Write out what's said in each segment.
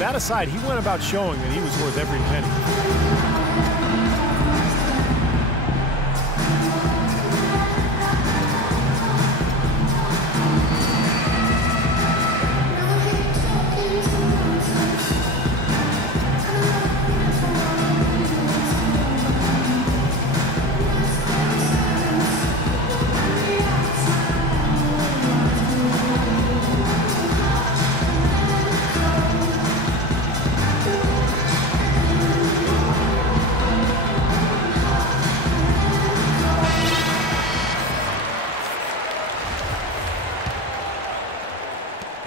that aside, he went about showing that he was worth every penny.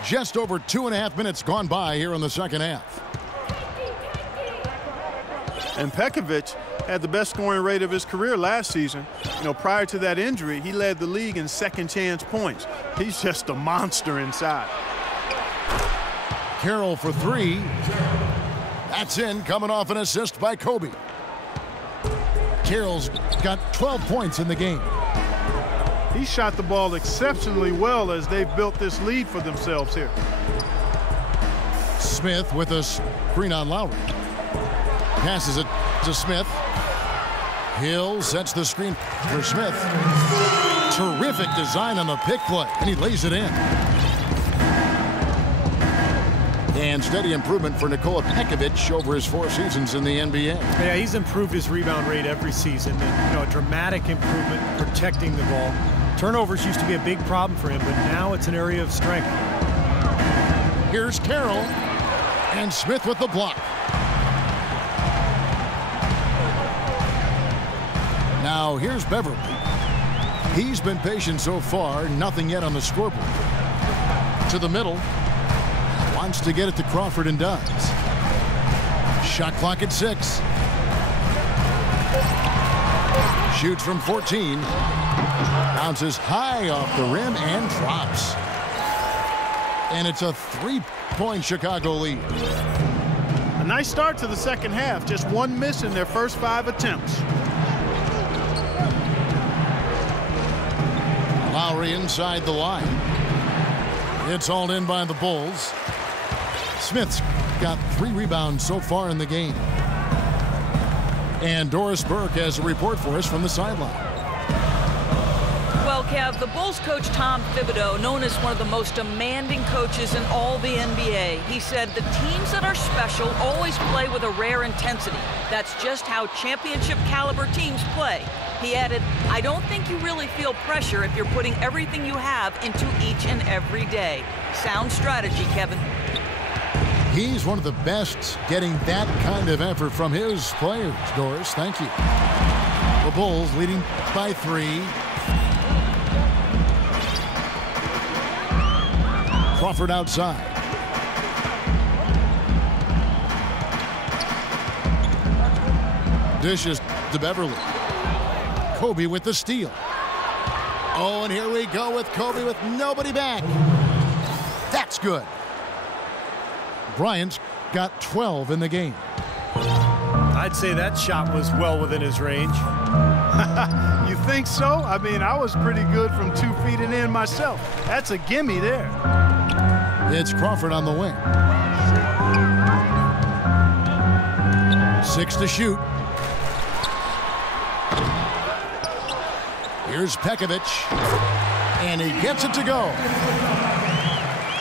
Just over 2.5 minutes gone by here in the second half. And Pekovic had the best scoring rate of his career last season. You know, prior to that injury, he led the league in second chance points. He's just a monster inside. Carroll for three. That's in, coming off an assist by Kobe. Carroll's got 12 points in the game. He shot the ball exceptionally well as they've built this lead for themselves here. Smith with a screen on Lowry. Passes it to Smith. Hill sets the screen for Smith. Terrific design on the pick play, and he lays it in. And steady improvement for Nikola Pekovic over his 4 seasons in the NBA. Yeah, he's improved his rebound rate every season. And, you know, a dramatic improvement protecting the ball. Turnovers used to be a big problem for him, but now it's an area of strength. Here's Carroll, and Smith with the block. Now here's Beverly. He's been patient so far, nothing yet on the scoreboard. To the middle. Wants to get it to Crawford and does. Shot clock at 6. Shoots from 14. Bounces high off the rim and drops. And it's a 3-point Chicago lead. A nice start to the second half. Just one miss in their first 5 attempts. Lowry inside the line. It's hauled in by the Bulls. Smith's got 3 rebounds so far in the game. And Doris Burke has a report for us from the sideline. Well, Kev, the Bulls coach Tom Thibodeau, known as one of the most demanding coaches in all the NBA, he said the teams that are special always play with a rare intensity. That's just how championship caliber teams play. He added, I don't think you really feel pressure if you're putting everything you have into each and every day. Sound strategy, Kevin. He's one of the best getting that kind of effort from his players, Doris. Thank you. The Bulls leading by 3. Crawford outside. Dishes to Beverly. Kobe with the steal. Oh, and here we go with Kobe with nobody back. That's good. Bryant's got 12 in the game. I'd say that shot was well within his range. You think so? I mean, I was pretty good from 2 feet and in myself. That's a gimme there. It's Crawford on the wing. 6 to shoot. Here's Pekovic, and he gets it to go.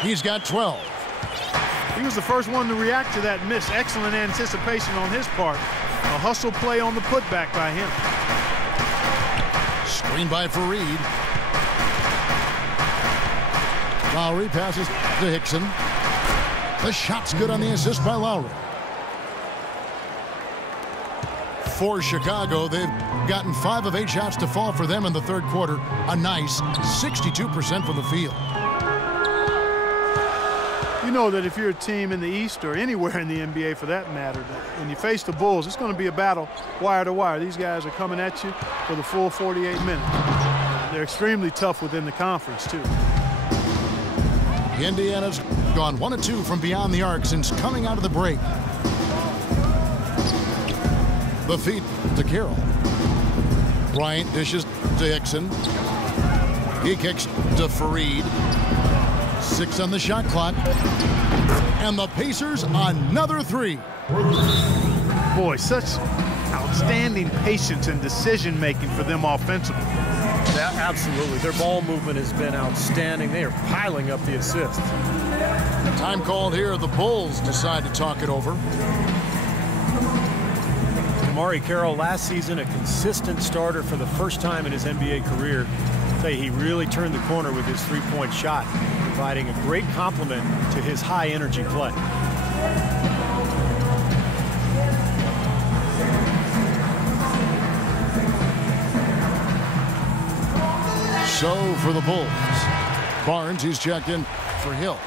He's got 12. He was the first one to react to that miss. Excellent anticipation on his part. A hustle play on the putback by him. Screen by Fareed. Lowry passes to Hickson. The shot's good on the assist by Lowry. For Chicago, they've gotten 5 of 8 shots to fall for them in the third quarter. A nice 62% from the field. You know that if you're a team in the East or anywhere in the NBA for that matter, that when you face the Bulls, it's going to be a battle wire to wire. These guys are coming at you for the full 48 minutes. They're extremely tough within the conference, too. Indiana's gone 1 of 2 from beyond the arc since coming out of the break. The feed to Carroll. Bryant dishes to Hickson. He kicks to Fareed. 6 on the shot clock. And the Pacers another three. Boy, such outstanding patience and decision-making for them offensively. Yeah, absolutely. Their ball movement has been outstanding. They are piling up the assists. Time called here. The Bulls decide to talk it over. Amari Carroll last season a consistent starter for the first time in his NBA career. I'll tell you, he really turned the corner with his three-point shot, providing a great complement to his high-energy play. So for the Bulls, Barnes, he's checked in for Hill.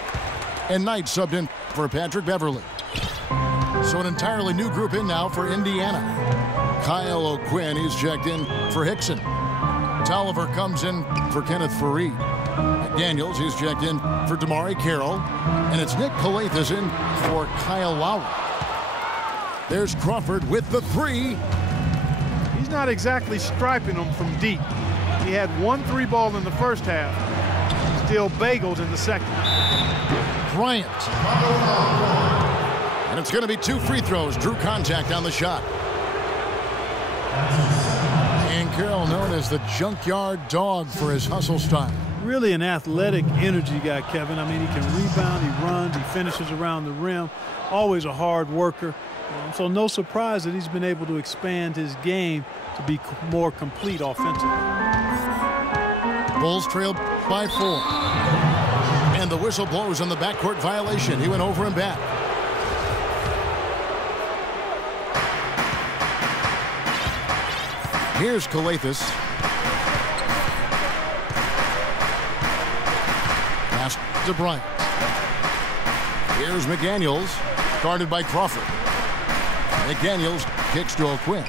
And Knight subbed in for Patrick Beverly. So an entirely new group in now for Indiana. Kyle O'Quinn, he's checked in for Hickson. Tolliver comes in for Kenneth Faried. McDaniels, he's checked in for Damari Carroll. And it's Nick Calathes in for Kyle Lowry. There's Crawford with the three. He's not exactly striping them from deep. He had 1 3-ball in the first half. Still bagels in the second. Bryant. And it's going to be 2 free throws. Drew contact on the shot. And Carroll known as the junkyard dog for his hustle style. Really an athletic energy guy, Kevin. I mean, he can rebound, he runs, he finishes around the rim. Always a hard worker. So no surprise that he's been able to expand his game to be more complete offensively. Bulls trail by 4. And the whistle blows on the backcourt violation. He went over and back. Here's Calathes. Pass to Bryant. Here's McDaniels, guarded by Crawford. McDaniels kicks to O'Quinn.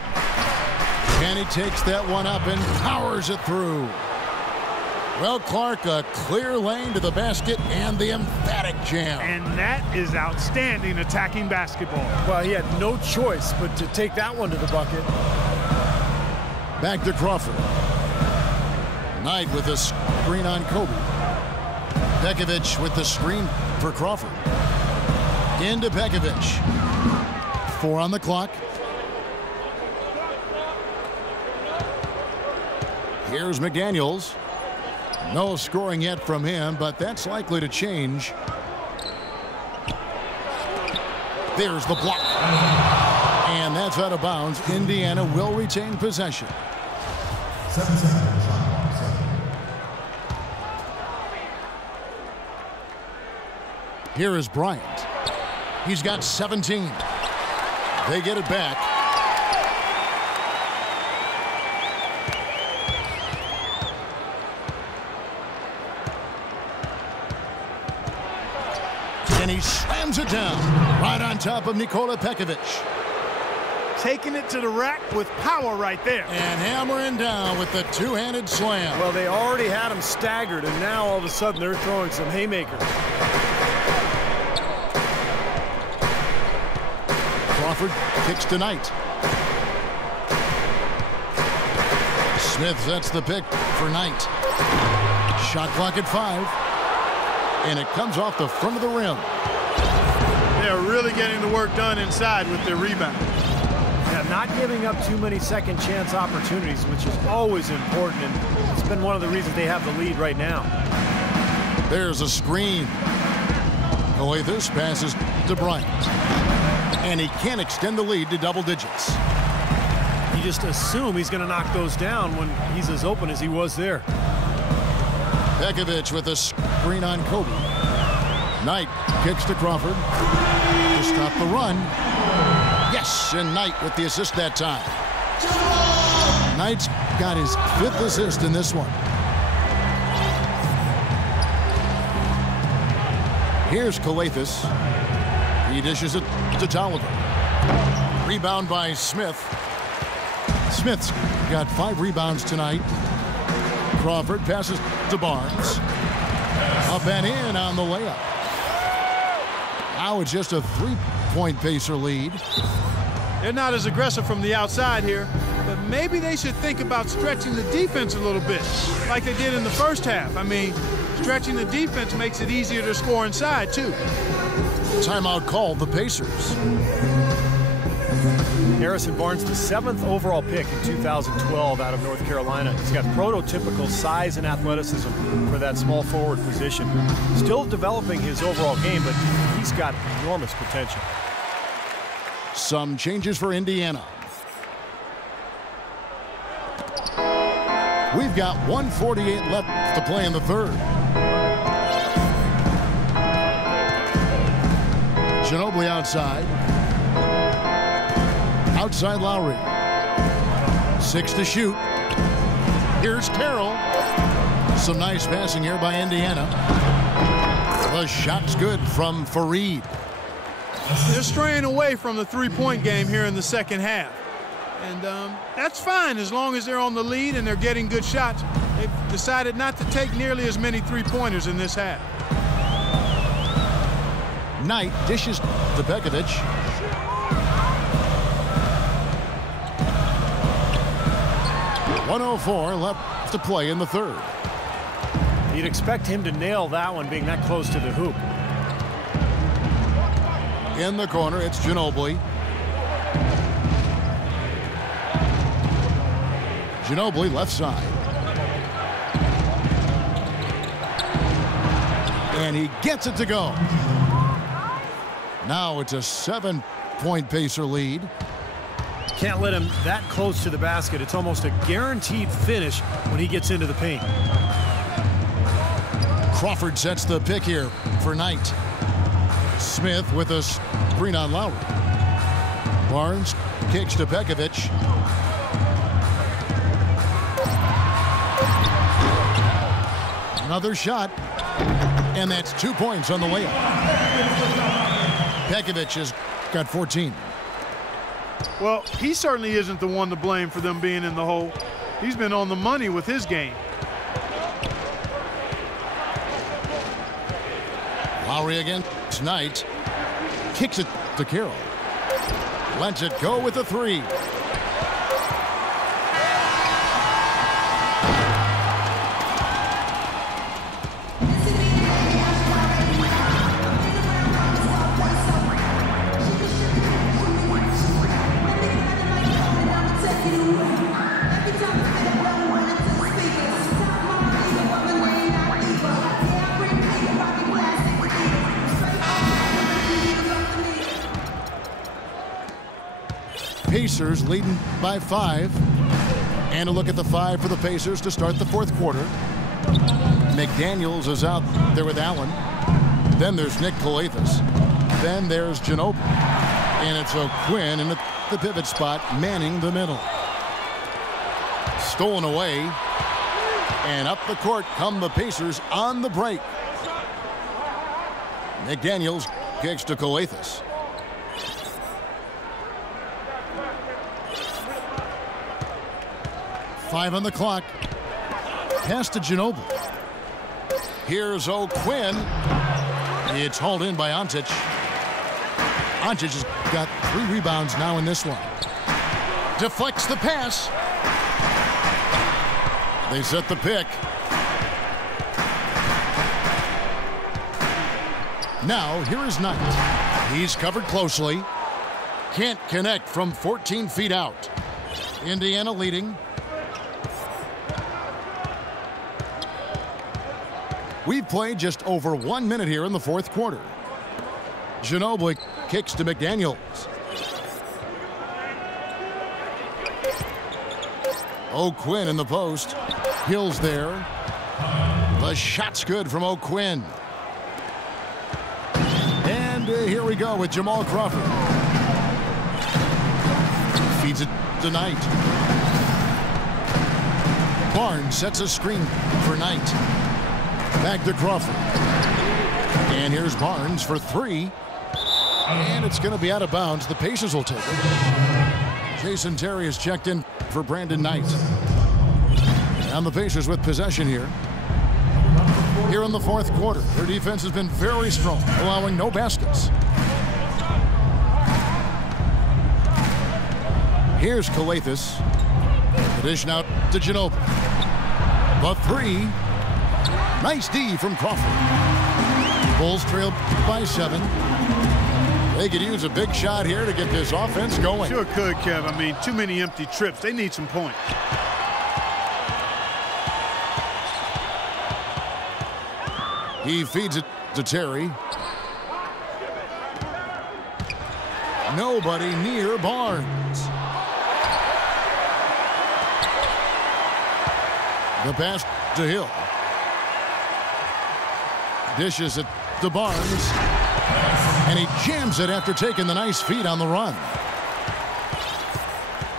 And he takes that one up and powers it through. Well, Clark, a clear lane to the basket and the emphatic jam. And that is outstanding attacking basketball. Well, he had no choice but to take that one to the bucket. Back to Crawford. Knight with a screen on Kobe. Pekovic with the screen for Crawford. Into Pekovic. 4 on the clock. Here's McDaniels. No scoring yet from him, but that's likely to change. There's the block. And that's out of bounds. Indiana will retain possession. Here is Bryant. He's got 17. They get it back. And he slams it down right on top of Nikola Pekovic. Taking it to the rack with power right there. And hammering down with the two-handed slam. Well, they already had him staggered, and now all of a sudden they're throwing some haymakers. Crawford kicks to Knight. Smith sets the pick for Knight. Shot clock at 5. And it comes off the front of the rim. They're really getting the work done inside with their rebound. Yeah, not giving up too many second chance opportunities, which is always important, and it's been one of the reasons they have the lead right now. There's a screen. Calathes passes to Bryant. And he can't extend the lead to double digits. You just assume he's going to knock those down when he's as open as he was there. Pekovic with a screen on Kobe. Knight kicks to Crawford to stop the run. Yes, and Knight with the assist that time. Knight's got his 5th assist in this one. Here's Calathes. He dishes it to Tolliver. Rebound by Smith. Smith's got 5 rebounds tonight. Crawford passes to Barnes. Up and in on the layup. Now it's just a 3-point Pacer lead. They're not as aggressive from the outside here, but maybe they should think about stretching the defense a little bit, like they did in the first half. I mean, stretching the defense makes it easier to score inside, too. Timeout called the Pacers. Harrison Barnes, the 7th overall pick in 2012 out of North Carolina. He's got prototypical size and athleticism for that small forward position. Still developing his overall game, but he's got enormous potential. Some changes for Indiana. We've got 1:48 left to play in the third. Ginobili outside. Outside Lowry. 6 to shoot. Here's Carroll. Some nice passing here by Indiana. The shot's good from Fareed. They're straying away from the three-point game here in the second half. And that's fine as long as they're on the lead and they're getting good shots. They've decided not to take nearly as many three-pointers in this half. Knight dishes to Bekovic. .104 left to play in the third. You'd expect him to nail that one being that close to the hoop. In the corner, it's Ginobili. Ginobili left side. And he gets it to go. Now it's a 7-point Pacer lead. Can't let him that close to the basket. It's almost a guaranteed finish when he gets into the paint. Crawford sets the pick here for Knight. Smith with a screen on Lowry. Barnes kicks to Bekovic. Another shot. And that's 2 points on the layup. Bekovic has got 14. Well, he certainly isn't the one to blame for them being in the hole. He's been on the money with his game. Lowry against Knight. Kicks it to Carroll. Lets it go with a three. Pacers leading by 5. And a look at the 5 for the Pacers to start the fourth quarter. McDaniels is out there with Allen. Then there's Nick Calathis. Then there's Ginobili. And it's O'Quinn in the pivot spot, manning the middle. Stolen away. And up the court come the Pacers on the break. McDaniels kicks to Calathis. Five on the clock. Pass to Ginobili. Here's O'Quinn. It's hauled in by Ontic. Ontic has got 3 rebounds now in this one. Deflects the pass. They set the pick. Now, here is Knight. He's covered closely. Can't connect from 14 feet out. Indiana leading. We've played just over 1 minute here in the fourth quarter. Ginobili kicks to McDaniels. O'Quinn in the post. Hill's there. The shot's good from O'Quinn. And here we go with Jamal Crawford. Feeds it to Knight. Barnes sets a screen for Knight. Back to Crawford. And here's Barnes for 3. And it's going to be out of bounds. The Pacers will take it. Jason Terry has checked in for Brandon Knight. And the Pacers with possession here. Here in the fourth quarter, their defense has been very strong, allowing no baskets. Here's Calathis. The dish out to Ginobili. The 3. Nice D from Crawford. Bulls trail by 7. They could use a big shot here to get this offense going. Sure could, Kev. I mean, too many empty trips. They need some points. He feeds it to Terry. Nobody near Barnes. The pass to Hill. Dishes it to Barnes. And he jams it after taking the nice feed on the run.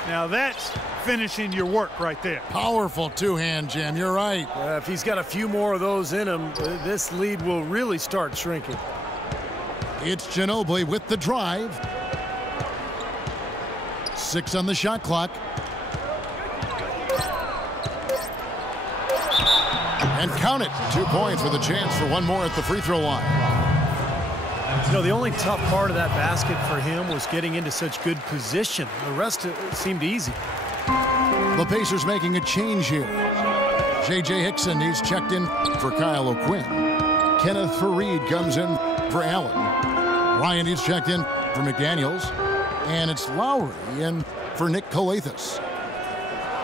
Now that's finishing your work right there. Powerful two-hand jam. You're right. If he's got a few more of those in him, this lead will really start shrinking. It's Ginobili with the drive. 6 on the shot clock. And count it. 2 points with a chance for one more at the free throw line. You know, the only tough part of that basket for him was getting into such good position. The rest seemed easy. The Pacers making a change here. J.J. Hickson, he's checked in for Kyle O'Quinn. Kenneth Fareed comes in for Allen. Ryan, he's checked in for McDaniels. And it's Lowry in for Nick Calathis.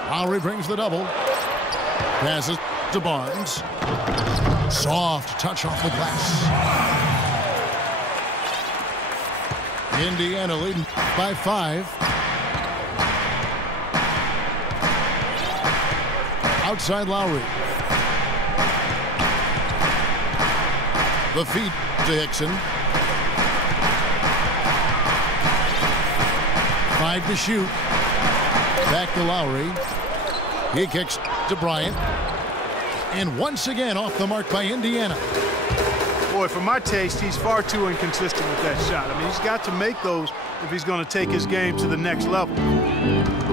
Lowry brings the double. Passes to Barnes. Soft touch off the glass. Indiana leading by 5. Outside Lowry. The feed to Hickson. 5 to shoot. Back to Lowry. He kicks to Bryant. And once again off the mark by Indiana. Boy, for my taste, he's far too inconsistent with that shot. I mean, he's got to make those if he's going to take his game to the next level.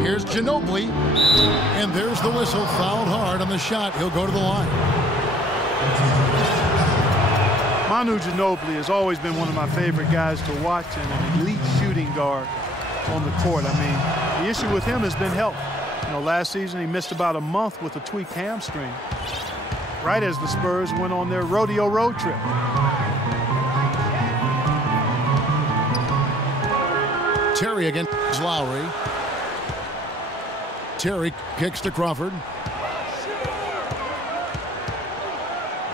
Here's Ginobili. And there's the whistle. Fouled hard on the shot. He'll go to the line. Manu Ginobili has always been one of my favorite guys to watch and an elite shooting guard on the court. I mean, the issue with him has been health. You know, last season he missed about a month with a tweaked hamstring, right as the Spurs went on their rodeo road trip. Terry against Lowry. Terry kicks to Crawford.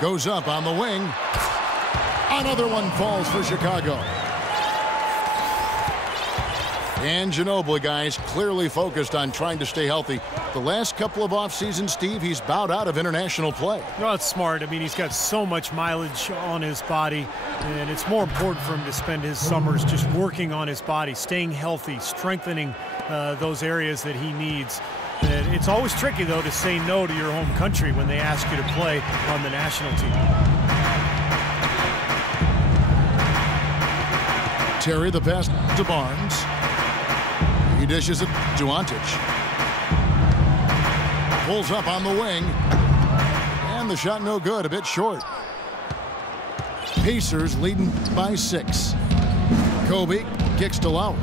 Goes up on the wing. Another one falls for Chicago. And Ginobili, guys, clearly focused on trying to stay healthy. The last couple of off seasons, Steve, he's bowed out of international play. No, it's smart. I mean, he's got so much mileage on his body, and it's more important for him to spend his summers just working on his body, staying healthy, strengthening those areas that he needs. And it's always tricky, though, to say no to your home country when they ask you to play on the national team. Terry, the pass to Barnes. He dishes it to Antic. Pulls up on the wing. And the shot no good, a bit short. Pacers leading by 6. Kobe kicks to Lowry.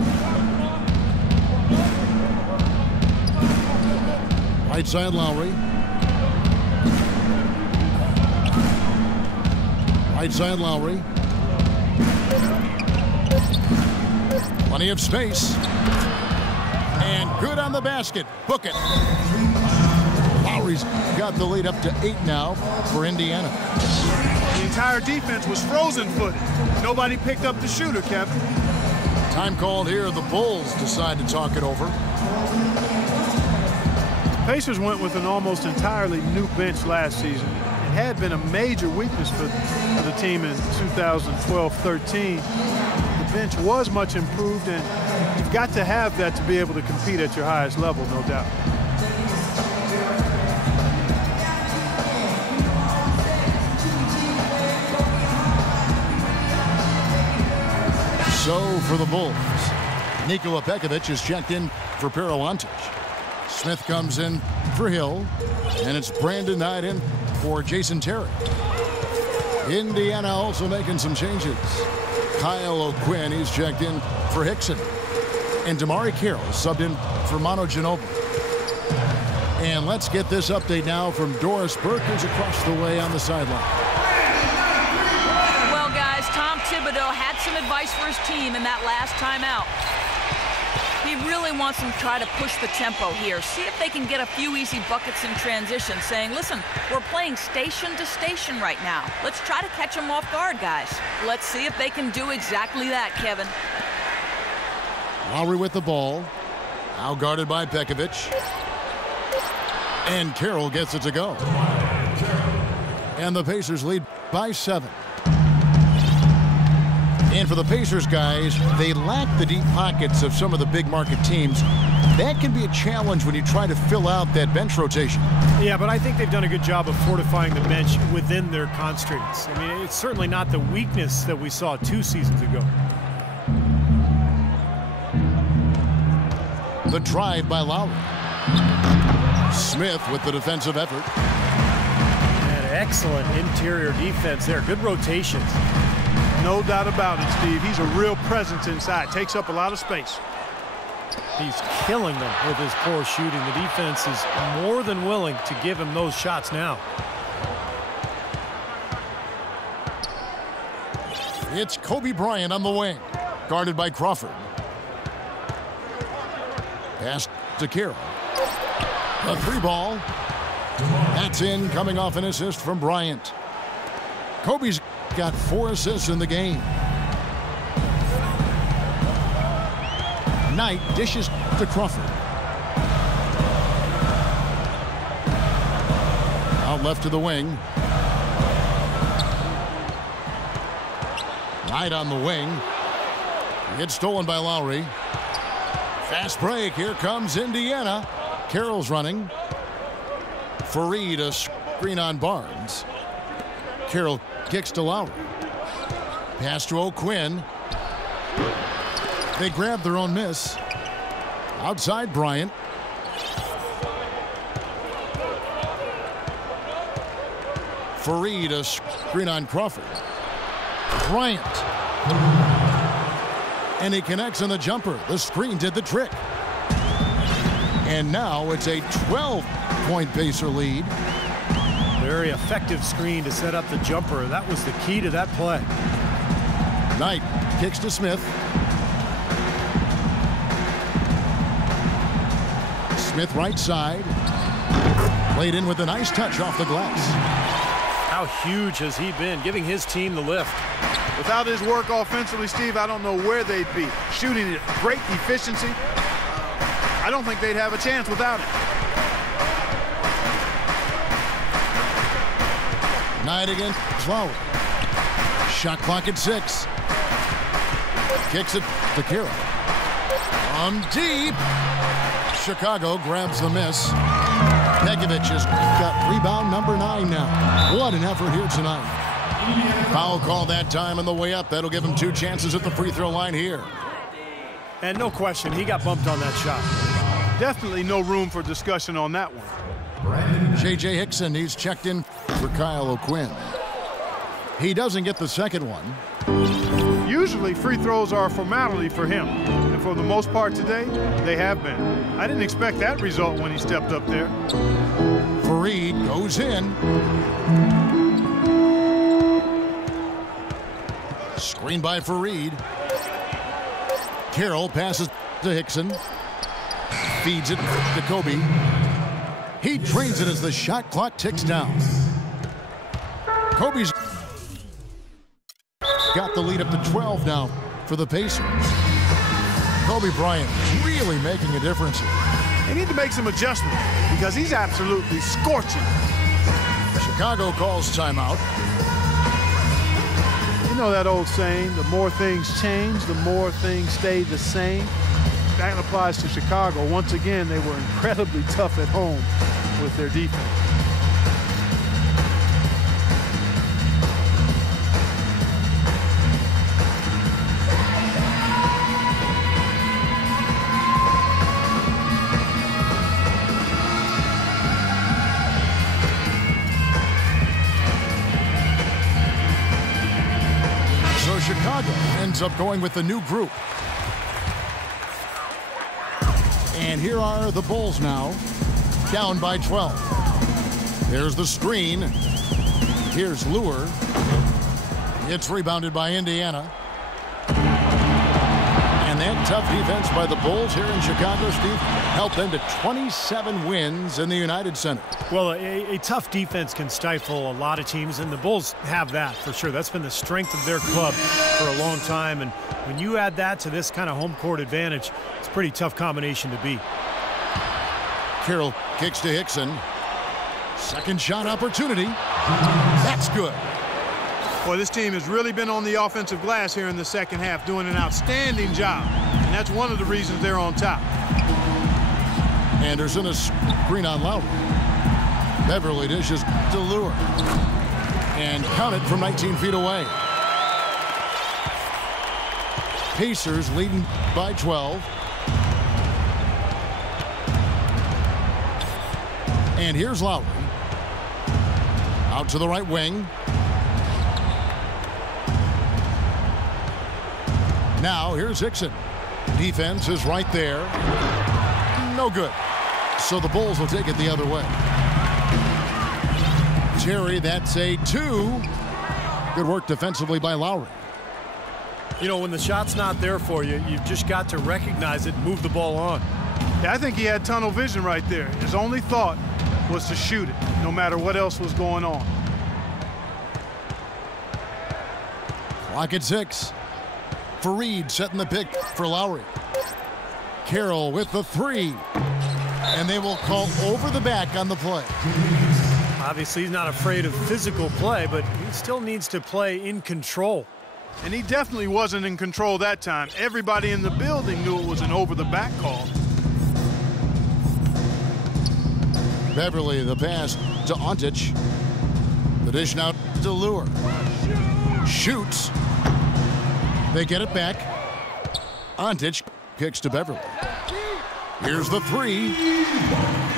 Right side Lowry. Right side Lowry. Plenty of space. And good on the basket. Book it. Lowry's got the lead up to 8 now for Indiana. The entire defense was frozen-footed. Nobody picked up the shooter, Kevin. Time called here. The Bulls decide to talk it over. Pacers went with an almost entirely new bench last season. It had been a major weakness for the team in 2012-13. The bench was much improved, and you've got to have that to be able to compete at your highest level, no doubt. So for the Bulls, Nikola Pekovic is checked in for Pero Antic. Smith comes in for Hill, and it's Brandon Knight in for Jason Terry. Indiana also making some changes. Kyle O'Quinn, he's checked in for Hickson. And Damari Carroll subbed in for Manu Ginobili. And let's get this update now from Doris Burke, who's across the way on the sideline. Well, guys, Tom Thibodeau had some advice for his team in that last timeout. He really wants them to try to push the tempo here. See if they can get a few easy buckets in transition, saying, listen, we're playing station to station right now. Let's try to catch them off guard, guys. Let's see if they can do exactly that, Kevin. Lowry with the ball. Now guarded by Pekovic. And Carroll gets it to go. And the Pacers lead by 7. And for the Pacers, guys, they lack the deep pockets of some of the big market teams. That can be a challenge when you try to fill out that bench rotation. Yeah, but I think they've done a good job of fortifying the bench within their constraints. I mean, it's certainly not the weakness that we saw 2 seasons ago. The drive by Lowry. Smith with the defensive effort. And excellent interior defense there. Good rotations. No doubt about it, Steve. He's a real presence inside. Takes up a lot of space. He's killing them with his poor shooting. The defense is more than willing to give him those shots now. It's Kobe Bryant on the wing, guarded by Crawford. Pass to Carroll. A 3-ball. That's in, coming off an assist from Bryant. Kobe's got 4 assists in the game. Knight dishes to Crawford. Out left to the wing. Knight on the wing. It's stolen by Lowry. Fast break. Here comes Indiana. Carroll's running. Fareed, a screen on Barnes. Carroll kicks to Lowry. Pass to O'Quinn. They grab their own miss. Outside Bryant. Fareed, a screen on Crawford. Bryant. And he connects on the jumper. The screen did the trick. And now it's a 12-point Pacer lead. Very effective screen to set up the jumper. That was the key to that play. Knight kicks to Smith. Smith right side. Played in with a nice touch off the glass. How huge has he been, giving his team the lift? Without his work offensively, Steve, I don't know where they'd be. Shooting at great efficiency. I don't think they'd have a chance without it. Knight against Lowry. Shot clock at 6. Kicks it to Carroll. From deep. Chicago grabs the miss. Pekovic has got rebound number 9 now. What an effort here tonight. Foul call that time on the way up. That'll give him 2 chances at the free throw line here. And no question, he got bumped on that shot. Definitely no room for discussion on that one. J.J. Hickson, he's checked in for Kyle O'Quinn. He doesn't get the second one. Usually free throws are a formality for him. And for the most part today, they have been. I didn't expect that result when he stepped up there. Fareed goes in. Screen by Fareed. Carroll passes to Hickson. Feeds it to Kobe. He drains it as the shot clock ticks down. Kobe's got the lead up to 12 now for the Pacers. Kobe Bryant really making a difference here. They need to make some adjustments because he's absolutely scorching. Chicago calls timeout. You know that old saying, the more things change, the more things stay the same. That applies to Chicago. Once again, they were incredibly tough at home with their defense. So Chicago ends up going with the new group. And here are the Bulls now, down by 12. There's the screen. Here's Lure. It's rebounded by Indiana. that tough defense by the Bulls here in Chicago, Steve, helped them to 27 wins in the United Center. Well, a tough defense can stifle a lot of teams, and the Bulls have that for sure. That's been the strength of their club for a long time, and when you add that to this kind of home court advantage, it's a pretty tough combination to beat. Carroll kicks to Hickson. Second shot opportunity. That's good. Well, this team has really been on the offensive glass here in the second half, doing an outstanding job. And that's one of the reasons they're on top. Anderson, a screen on Lowry. Beverly dishes to Lure. And count it from 19 feet away. Pacers leading by 12. And here's Lowry. Out to the right wing. Now here's Hickson. Defense is right there. No good. So the Bulls will take it the other way. Terry, that's a 2. Good work defensively by Lowry. You know, when the shot's not there for you, you've just got to recognize it and move the ball on. Yeah, I think he had tunnel vision right there. His only thought was to shoot it, no matter what else was going on. Clock at 6. Fareed setting the pick for Lowry. Carroll with the 3. And they will call over the back on the play. Obviously, he's not afraid of physical play, but he still needs to play in control. And he definitely wasn't in control that time. Everybody in the building knew it was an over-the-back call. Beverly, the pass to Ontic. The dish now to Lure. Shoots. They get it back. Ontic kicks to Beverly. Here's the 3.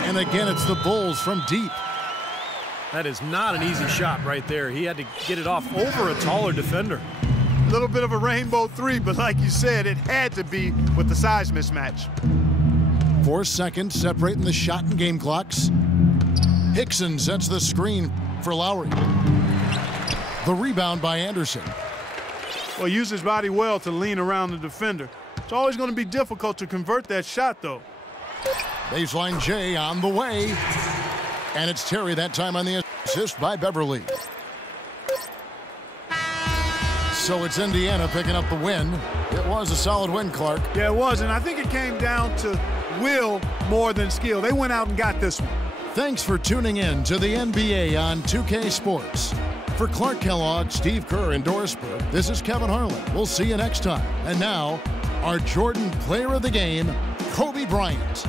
And again, it's the Bulls from deep. That is not an easy shot right there. He had to get it off over a taller defender. A little bit of a rainbow 3, but like you said, it had to be with the size mismatch. 4 seconds separating the shot and game clocks. Hickson sets the screen for Lowry. The rebound by Anderson. Well, use his body well to lean around the defender. It's always going to be difficult to convert that shot, though. Baseline J on the way. And it's Terry that time on the assist by Beverly. So it's Indiana picking up the win. It was a solid win, Clark. Yeah, it was, and I think it came down to will more than skill. They went out and got this one. Thanks for tuning in to the NBA on 2K Sports. For Clark Kellogg, Steve Kerr, and Doris Burke, this is Kevin Harlan. We'll see you next time. And now, our Jordan Player of the Game, Kobe Bryant.